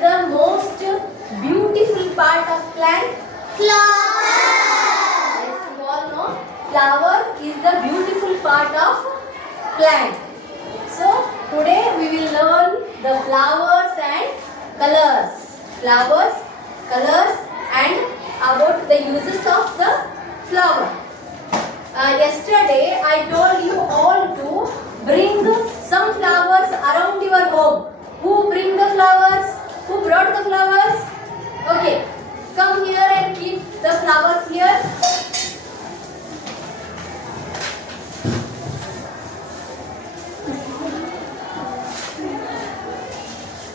the most beautiful part of plant? Flower. Yes, you all know flower is the beautiful part of plant. So today we will learn the flowers and colors. Flowers, colors and about the uses of the flower. Yesterday I told you all to bring some flowers around your home. Who bring the flowers? Who brought the flowers? Okay, come here and keep the flowers here.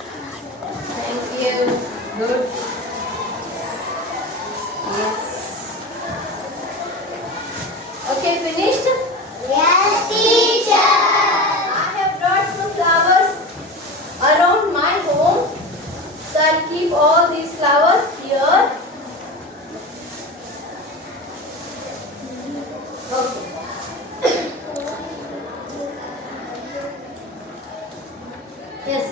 Thank you. Good. Yes. Okay, finished? Yes, teacher. I have brought some flowers around my home. So I'll keep all these flowers here. Okay. Yes,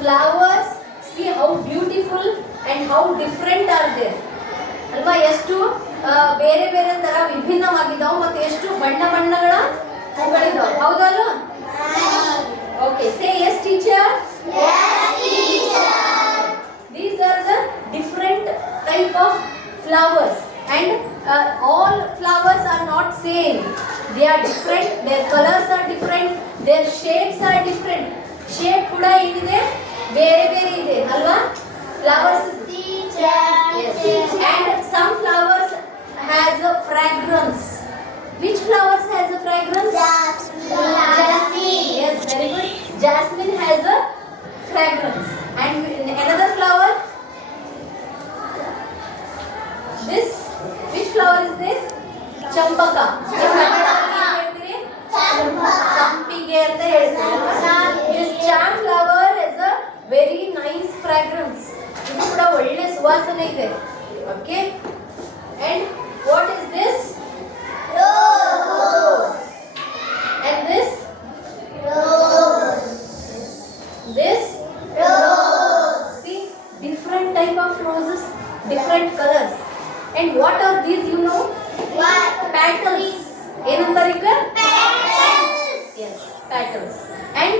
flowers, see how beautiful and how different are they. ಅಲ್ವಾ ಎಷ್ಟು ಬೇರೆ ಬೇರೆ ತರ ವಿಭಿನ್ನವಾಗಿದ್ದಾವೆ ಮತ್ತು ಎಷ್ಟು ಬಣ್ಣ ಬಣ್ಣಗಳ ಹೂಗಳಿದ್ದಾವೆ ಹೌದಲ್ವಾ? Okay, say yes teacher. Yes, teacher. These are the different type of flowers and all flowers are not same. They are different, their colors are different, their shapes are different. Shape ಕೂಡ ಏನಿದೆ ಬೇರೆ ಬೇರೆ ಇದೆ ಅಲ್ವಾ? Flowers Teacher. yes. And some flowers has a fragrance. Which flowers has a fragrance? Jasmine. Yes, very good. Jasmine has a fragrance. And another flower? This, which flower is this? Champaka. ಸಂಪಿಗೆ ಅಂತ ಹೇಳ್ತಾರೆ. This cham flower has a very nice fragrance. ಇದು ಕೂಡ ಒಳ್ಳೆ ಸುವಾಸನೆ ಇದೆ. Okay? And what is this? Rose. And this? Rose. This? Rose. See, different type of roses, different colors. And what are these, you know? What? Petals. ಏನಂತಾರೆ ಈಗ? Petals. Yes, petals. And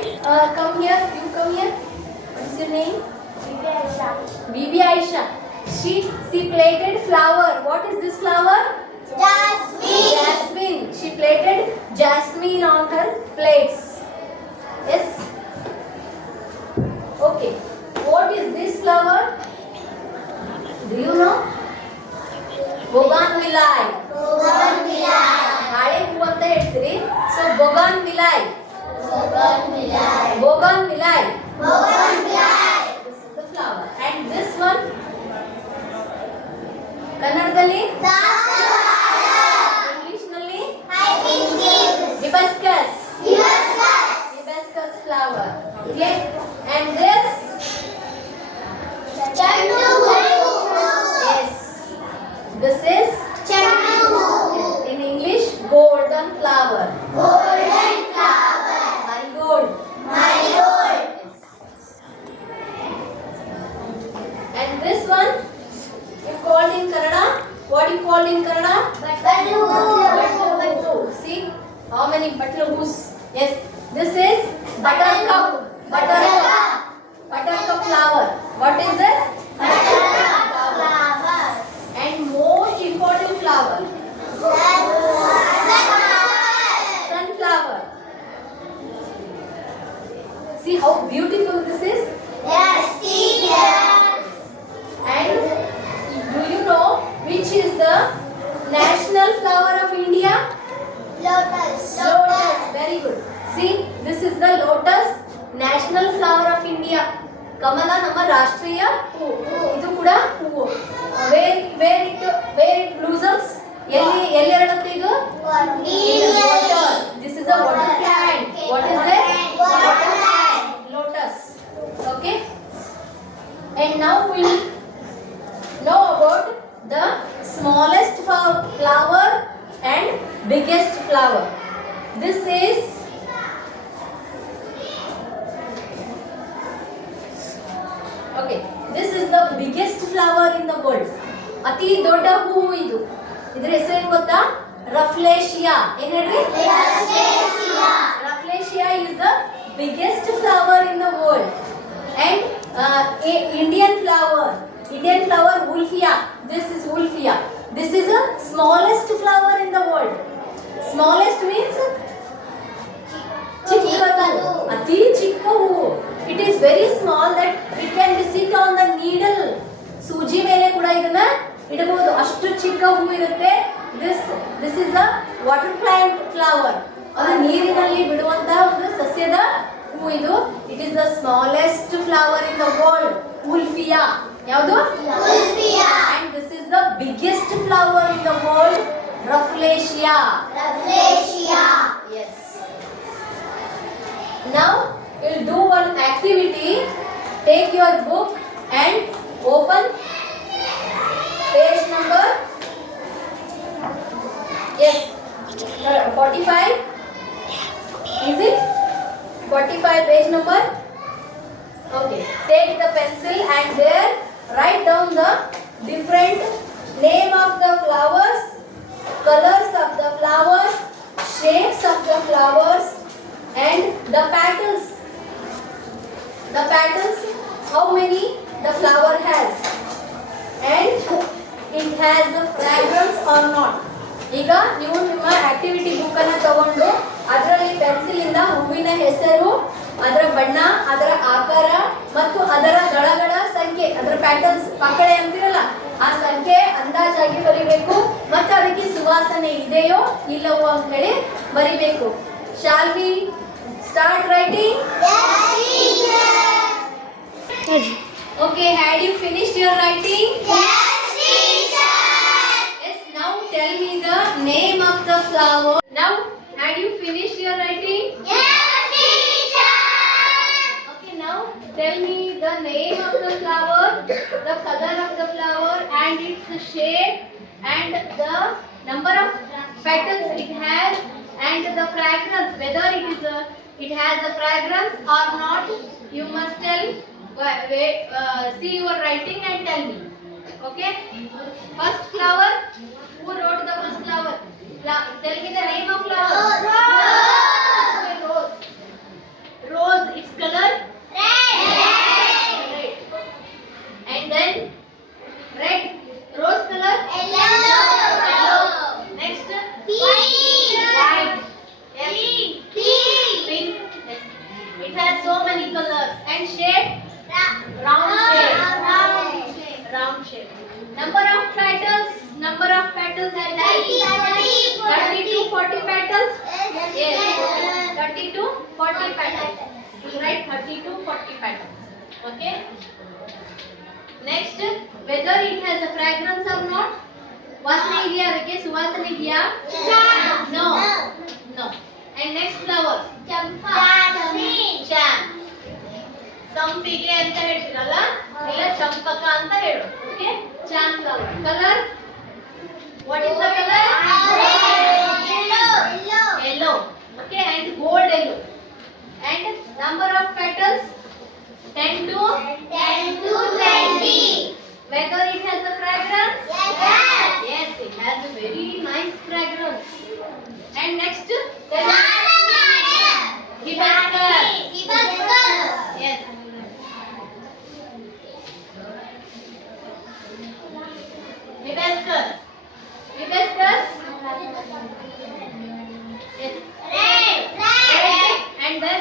come here, you come here. What's your name? Bibi Aisha. She plated flower. What is this flower? Jasmine. Jasmine. She plated jasmine on her plates. Yes. Okay. What is this flower? Do you know? Bougainvillea. Bougainvillea. ನಾಳೆ ಹೂ ಅಂತ ಹೇಳ್ತೀರಿ. So Bougainvillea. Bougainvillea. Bougainvillea. Bougainvillea. This is the flower. And this one? ಕನ್ನಡದಲ್ಲಿ? English ನಲ್ಲಿ? Hibiscus. Hibiscus flower. Okay. And this? Yes. This is? In English, golden flower. Marigold. Yes. And this one? You called in Kannada? What you called in Kannada? Batlu. See how many batlus? Yes. This is buttercup. Buttercup flower. What is this? And most important flower. Sunflower. See how beautiful this is? Yes, teacher. And do you know which is the national flower of India? Lotus. Lotus. Very good. See, this is the lotus, national flower of India. ಕಮಲ ನಮ್ಮ ರಾಷ್ಟ್ರೀಯ ಹೂ. ಇದು ಕೂಡ ಹೂವು. Where it blossoms? ಎಲ್ಲಿ ಅರಳುತ್ತೆ ಇದು? In water. This is a water plant. What is this? Water plant. Lotus. Okay. And now we know about the smallest flower and biggest flower. This is okay. This is the biggest flower in the world. ಅತಿ ದೊಡ್ಡ ಹೂವು ಇದು. ಇದ್ರ ಹೆಸರು ಏನು ಗೊತ್ತಾ? ರಫ್ಲೇಶಿಯಾ. ಏನ್ ಹೇಳ್ರಿ? Rafflesia is the biggest flower in the world. And Indian flower Wolffia. This is Wolffia. This is the smallest flower in the world. Smallest means ಚಿಕ್ಕದು, ಅತಿ ಚಿಕ್ಕ ಹೂವು. It is very small that it can be sit on the needle. ಸೂಜಿ ಮೇಲೆ ಕೂಡ ಇದನ್ನ ಇಡಬಹುದು, ಅಷ್ಟು ಚಿಕ್ಕ ಹೂವು ಇರುತ್ತೆ. This is a water plant flower. ಅದು ನೀರಿನಲ್ಲಿ ಬಿಡುವಂತಹ ಒಂದು ಸಸ್ಯದ ಹೂ ಇದು. It is the smallest flower in the world. Wolffia. ಯಾವುದು? Wolffia. And this is the biggest flower in the world. Rafflesia. Yes. Now you'll do one activity. Take your book and open page number 45. Is it 45 page number? Okay. Take the pencil and there write down the different name of the flowers, colors of the flowers, shapes of the flowers, and the petals. The petals, how many the flower has, and it has the fragrance or not. ಈಗ ನೀವು ನಿಮ್ಮ activity book ಅನ್ನು ತಗೊಂಡು ಅದರಲ್ಲಿ pencil ಇಂದ ಹೂವಿನ ಹೆಸರು, ಅದರ ಬಣ್ಣ, ಅದರ ಆಕಾರ ಮತ್ತು ಅದರ ದಳಗಳ ಸಂಖ್ಯೆ, ಅದರ ಪ್ಯಾಟರ್ನ್ಸ್, ಪಕ್ಕಳೆ ಅಂತಿರಲ್ಲ ಆ ಸಂಖ್ಯೆ ಅಂದಾಜಾಗಿ ಬರಿಬೇಕು. ಮತ್ತು ಅದಕ್ಕೆ ಸುವಾಸನೆ ಇದೆಯೋ ಇಲ್ಲವೋ ಅಂತ ಹೇಳಿ ಬರಿಬೇಕು. Shall we start writing? Okay, had you finished your writing? Yes, now tell me the name of the flower. Now, had you finished your writing? Okay, now tell me the name of the flower, the color of the flower and its shape and the number of petals it has and the fragrance, whether it has a fragrance or not. You must tell, see your writing and tell me. Okay? First flower. Who wrote the first flower? Tell me the name of flower. Okay, rose. Rose. Its color? Red. And then red. Rose color? Yellow. Next? White. Yes. Pink. Yes. It has so many colors. And shape? Round shape. Number of petals and 30 to 40 petals. Yes. 30 to 40 petals. You write 30 to 40 petals. Okay. Next, whether it has a fragrance or not. ವಾಸನೆ ಇದೆಯಾ? ಅದಕ್ಕೆ ಸುವಾಸನೆ ಇದೆಯಾ? No. And next flower? Jam. ಸಂಪಿಗೆ ಅಂತ ಹೇಳ್ತೀರಲ್ಲ, ಇಲ್ಲ ಚಂಪಕ ಅಂತ ಹೇಳು. Okay? Jam flower. Color? What is the color? Yellow. Okay, and gold yellow. And number of petals? 10 to 20. Whether it has a fragrance? Yes, it has a very nice fragrance. And next? Hibiscus. Yes. Hibiscus. Yes. Red. And then?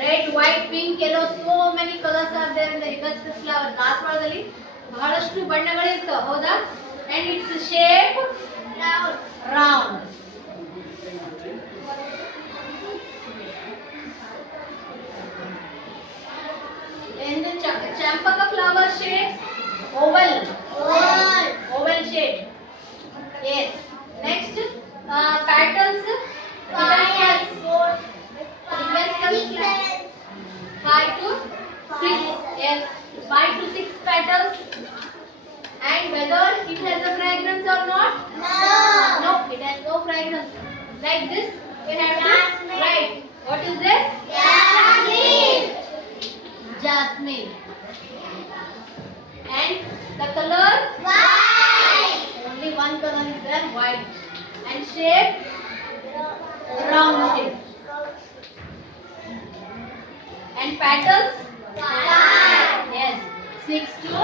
Red, white, pink, yellow. So many colors are there in the hibiscus flower. ದಾಸವಾಳದಲ್ಲಿ ಬಹಳಷ್ಟು ಬಣ್ಣಗಳಿರ್ತವೆ, ಹೌದಾ? And its shape? Round. And the champaka flower shape? Oval shape. Yes. Next, petals? Hibiscus 5 to 6. Yes. 5 to 6 petals. And whether it has a fragrance or not? No, it has no fragrance. Like this, we have to write What is this? Jasmine. Jasmine. And the color? White. Only one color is there, white. And shape? Round shape. And petals? Five. Yes, 6 to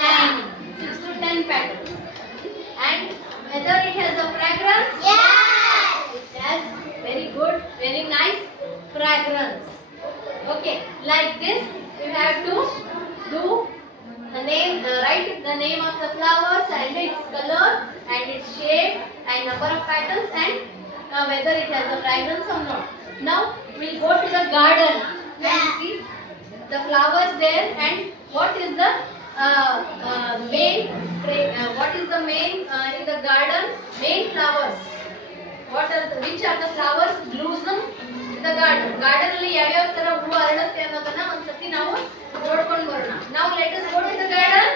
10. 6 to 10 petals. And whether it has a fragrance? Yes. It has very good, very nice fragrance. Okay, like this, you have to do the name, write the name of the flowers and its color and its shape and number of petals and whether it has a fragrance or not. Now we'll go to the garden and see the flowers there and what is the what is the main in the garden main flowers. Which are the flowers blossom in the garden. Garden ಅಲ್ಲಿ ಯಾವ ಯಾವ ತರ ಹೂವು ಅರಳುತ್ತೆ ಅನ್ನೋದನ್ನ ಒಂದ್ಸತಿ ನಾವು ನೋಡ್ಕೊಂಡು ಬರೋಣ. Now let us go to the garden.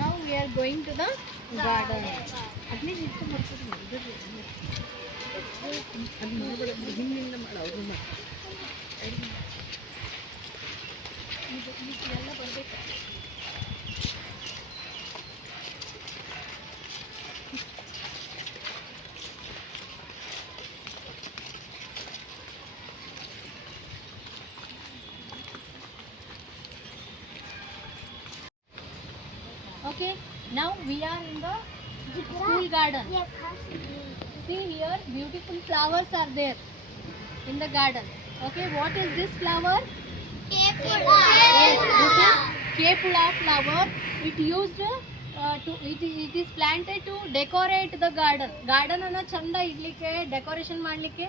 Now we are going to the garden. Okay, now we are in the school garden. See here, beautiful flowers are there in the garden. Okay, what is this flower? Yes, this is Kepula flower. It used it is planted to decorate the garden. Garden ಅನ್ನ ಚಂದ ಇಡ್ಲಿಕ್ಕೆ decoration ಮಾಡ್ಲಿಕ್ಕೆ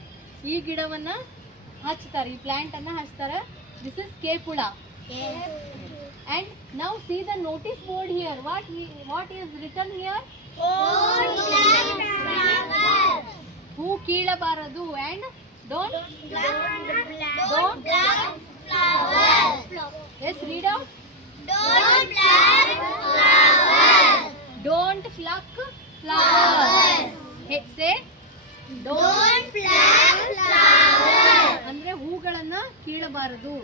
ಈ ಗಿಡವನ್ನ ಹಚ್ತಾರೆ, ಈ plant ಅನ್ನ ಹಚ್ತಾರೆ. This is Kepula. And now see the notice board here. What is written here? Who ಕೀಳಬಾರದು and don't yes, read out. Don't pluck flowers. Hey, say ಅಂದ್ರೆ ಹೂಗಳನ್ನ ಕೀಳಬಾರದು.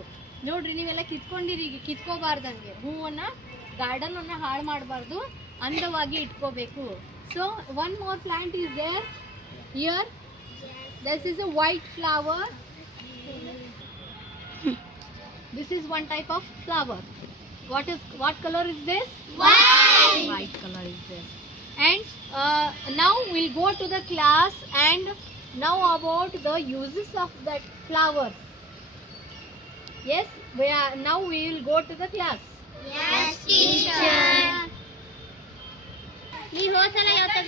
ನೋಡ್ರಿ, ನೀವೆಲ್ಲ ಕಿತ್ಕೊಂಡಿರಿ, ಕಿತ್ಕೋಬಾರ್ದಂಗೆ ಹೂವನ್ನ ಗಾರ್ಡನ್ ಅನ್ನ ಹಾಳು ಮಾಡಬಾರ್ದು, ಅಂದವಾಗಿ ಇಟ್ಕೋಬೇಕು. So one more plant is there here. This is a white flower. This is one type of flower. What color is this? White color is this. And now we'll go to the class and now about the uses of that flower. Yes, now we will go to the class. Yes, teacher. ನೀನು ಹೋಸಲ ಹೇಳ್ತಾ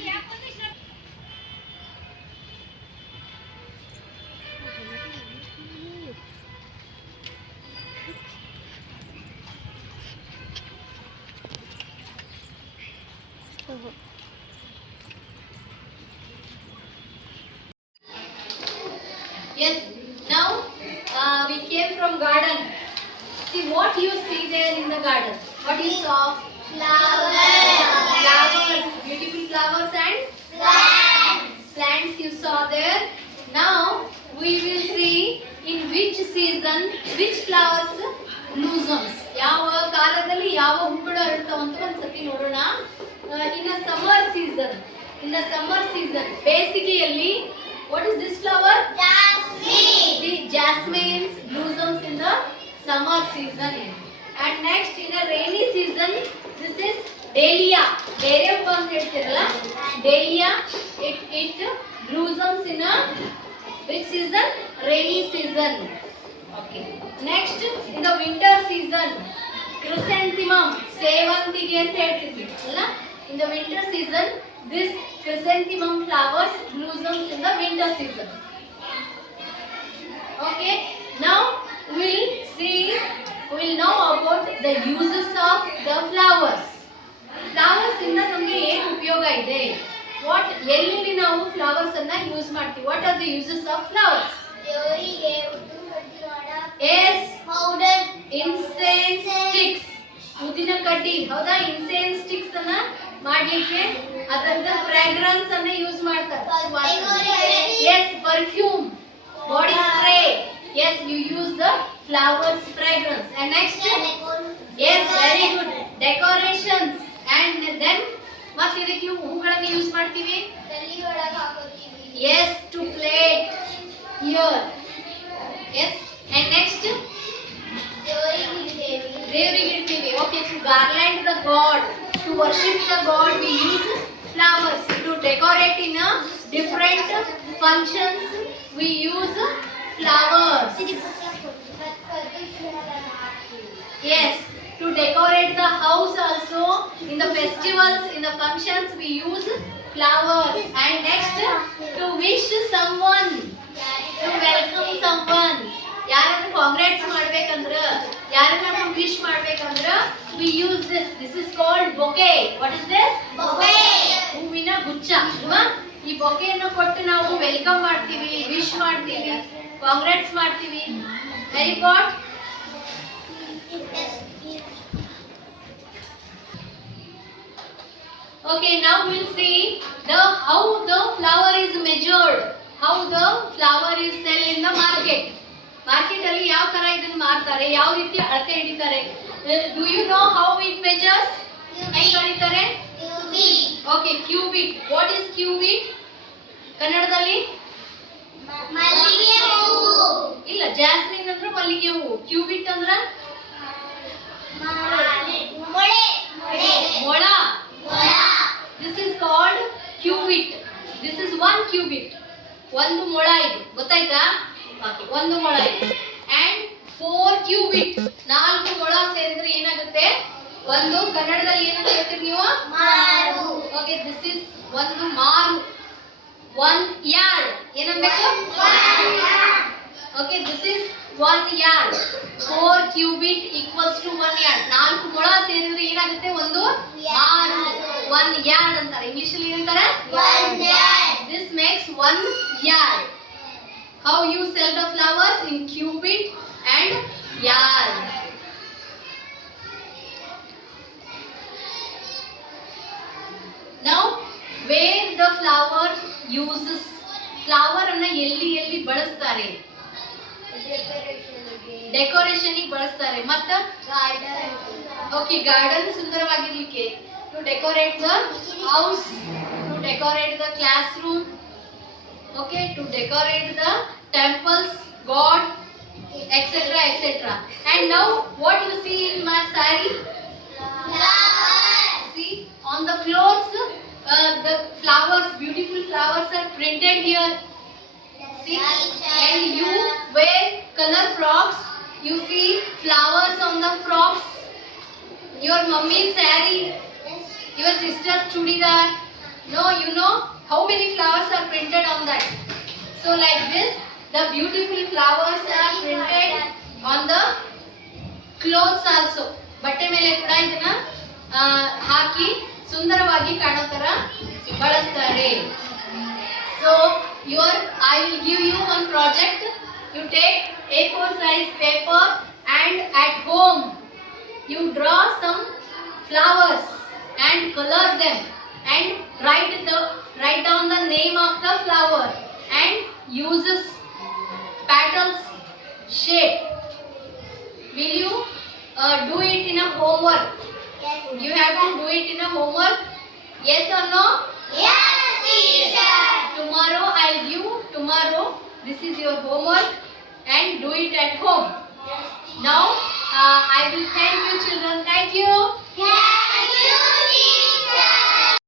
Yes, now we came from garden. See what you see there in the garden. What you saw? Flowers, beautiful flowers and plants you saw there. Now we will see in which season which flowers blossoms. ಯಾವ ಕಾಲದಲ್ಲಿ ಯಾವ ಹೂಗಳು ಅರಳುತ್ತವೆ ಅಂತ ಒಂದ್ಸತಿ ನೋಡೋಣ. In the summer season, ಬೇಸಿಗೆಯಲ್ಲಿ what is this flower? Jasmine. The jasmines blossoms in the summer season. And next in the rainy season, this is dahlia. Dahlia ಅಂತ ಹೇಳ್ತಿರಲ್ಲ, dahlia. It blossoms in a which season? Rainy season. Okay. Next in the winter season, chrysanthemum, ಸೇವಂತಿಗೆ ಅಂತ ಹೇಳ್ತಿದ್ವಿ ಅಲ್ಲ. In the winter season, this chrysanthemum flowers blossoms in the winter season. Okay, now we'll know about the uses of the flowers. Flowers ಇಂದ ನಮಗೆ ಏನು ಉಪಯೋಗ ಇದೆ? ಎಲ್ಲಿ ನಾವು ಫ್ಲವರ್ಸ್ ಅನ್ನ ಯೂಸ್ ಮಾಡ್ತೀವಿ? What are the uses of flowers? ದೇವರಿಗೆ ಉದುರು ಮಾಡೋಣ. Yes, Powder. incense sticks. ಉದಿನ ಕಡ್ಡಿ, ಹೌದಾ? ಇನ್ಸೆನ್ಸ್ ಸ್ಟಿಕ್ಸ್ ಅನ್ನ ಮಾಡ್ಲಿಕ್ಕೆ ಅದರಿಂದ ಫ್ರಾಗ್ರೆನ್ಸ್ ಅನ್ನ ಯೂಸ್ ಮಾಡ್ತಾರೆ. Yes, perfume, body spray. Yes, you use the flowers fragrance. And next, yes, very good, decorations. And then ಮತ್ತೆ ಇದಕ್ಕೆ ಹೂಗಳನ್ನ ಯೂಸ್ ಮಾಡ್ತೀವಿ. Yes, to plate here. Yes, and next ದೇವರಿಗೆ ಇಡ್ತೀವಿ. Okay, to garland the god, to worship the god we use flowers. To decorate in a different functions we use flowers. Yes, to decorate the house also, in the festivals, in the functions we use flowers. And next, to wish someone, to welcome someone. ಯಾರನ್ನು congrats ಮಾಡ್ಬೇಕಂದ್ರ, ಯಾರನ್ನ wish ಮಾಡ್ಬೇಕಂದ್ರ we use this is called bouquet. What is this? Bouquet. ಹೂವಿನ ಗುಚ್ಛ ಅಲ್ವಾ? ಈ ಬೊಕೆಯನ್ನು ಕೊಟ್ಟು ನಾವು welcome ಮಾಡ್ತೀವಿ, ವಿಶ್ ಮಾಡ್ತೀವಿ, ಕಾಂಗ್ರಾಟ್ಸ್ ಮಾಡ್ತೀವಿ. Very good. Okay, now we'll see how the flower is measured, how the flower is sell in the market. Market ಅಲ್ಲಿ ಯಾವ ತರ ಇದನ್ನ ಮಾರ್ತಾರೆ, ಯಾವ ರೀತಿ ಅಳತೆ ಹಿಡಿತಾರೆ. Do you know how it measures? ಹೆಂಗ್ ಅಳಿತಾರೆ? Okay, cubit. What is cubit ಕನ್ನಡದಲ್ಲಿ? ಮಲ್ಲಿಗೆ ಹೂವು. ಇಲ್ಲ, ಜಾಸ್ಮಿನ್ ಅಂದ್ರೆ ಮಲ್ಲಿಗೆ ಹೂವು. ಕ್ಯೂಬಿಟ್ ಅಂದ್ರ ಮೊಳ. This is called cubit. This is 1 cubit. ಒಂದು ಮೊಳ ಇದು, ಗೊತ್ತಾಯ್ತಾ? ಒಂದು ಮೊಳ ಇದೆ. ಅಂಡ್ 4 ಕ್ಯೂಬಿಟ್, 4 ಮೊಳ ಸೇರಿದ್ರೆ ಏನಾಗುತ್ತೆ? ಒಂದು ಕನ್ನಡದಲ್ಲಿ ಏನಂತ ಹೇಳ್ತೀರಿ ನೀವು? ಮಾರು. ಓಕೆ, ದಿಸ್ ಇಸ್ ಒಂದು ಮಾರು. 1 ಯಾರ್ಡ್ ಏನನ್ಬೇಕು? Okay, this is 1 yard. 4 cubit equals to 1 yard. 4 ಮೊಳ ಸೇರಿದ್ರೆ ಏನಾಗುತ್ತೆ? ಒಂದು ಮಾರು. 1 ಯಾರ್ಡ್ ಅಂತಾರೆ. ಇಂಗ್ಲಿಷ್ ಅಲ್ಲಿ ಏನಂತಾರೆ? 1 yard. This makes 1 yard. How you sell the flowers? In cubit and yard. Now, where the flower uses, flower ಅನ್ನ ಎಲ್ಲಿ ಎಲ್ಲಿ ಬಳಸ್ತಾರೆ? ಡೆಕೋರೇಷನ್ ಗೆ ಬಳಸ್ತಾರೆ. ಮತ್ತ ಓಕೆ, ಗಾರ್ಡನ್ ಸುಂದರವಾಗಿರ್ಲಿಕ್ಕೆ, to decorate the house, to decorate the classroom, okay, to decorate the temples, god, etc, etc. And now what you see in my saree? Flowers. See, on the clothes the flowers, beautiful flowers are printed here. See, and you wear color frocks, you see flowers on the frocks. Your mummy's saree, your sister's chudidar. No, you know how many flowers are printed on that. So like this, the beautiful flowers are printed on the clothes also. ಬಟ್ಟೆ ಮೇಲೆ ಕೂಡ ಇದನ್ನ ಹಾಕಿ ಸುಂದರವಾಗಿ ಕಾಣೋ ತರ ಬಳಸ್ತಾರೆ. So I will give you one project. You take A4 size paper and at home you draw some flowers and color them and write down the name of the flower and uses petals shape. Will you do it in a homework? Yes. You have to do it in a homework. Yes or no? Yes, teacher. Tomorrow I'll give. Tomorrow this is your homework and do it at home. Now I will thank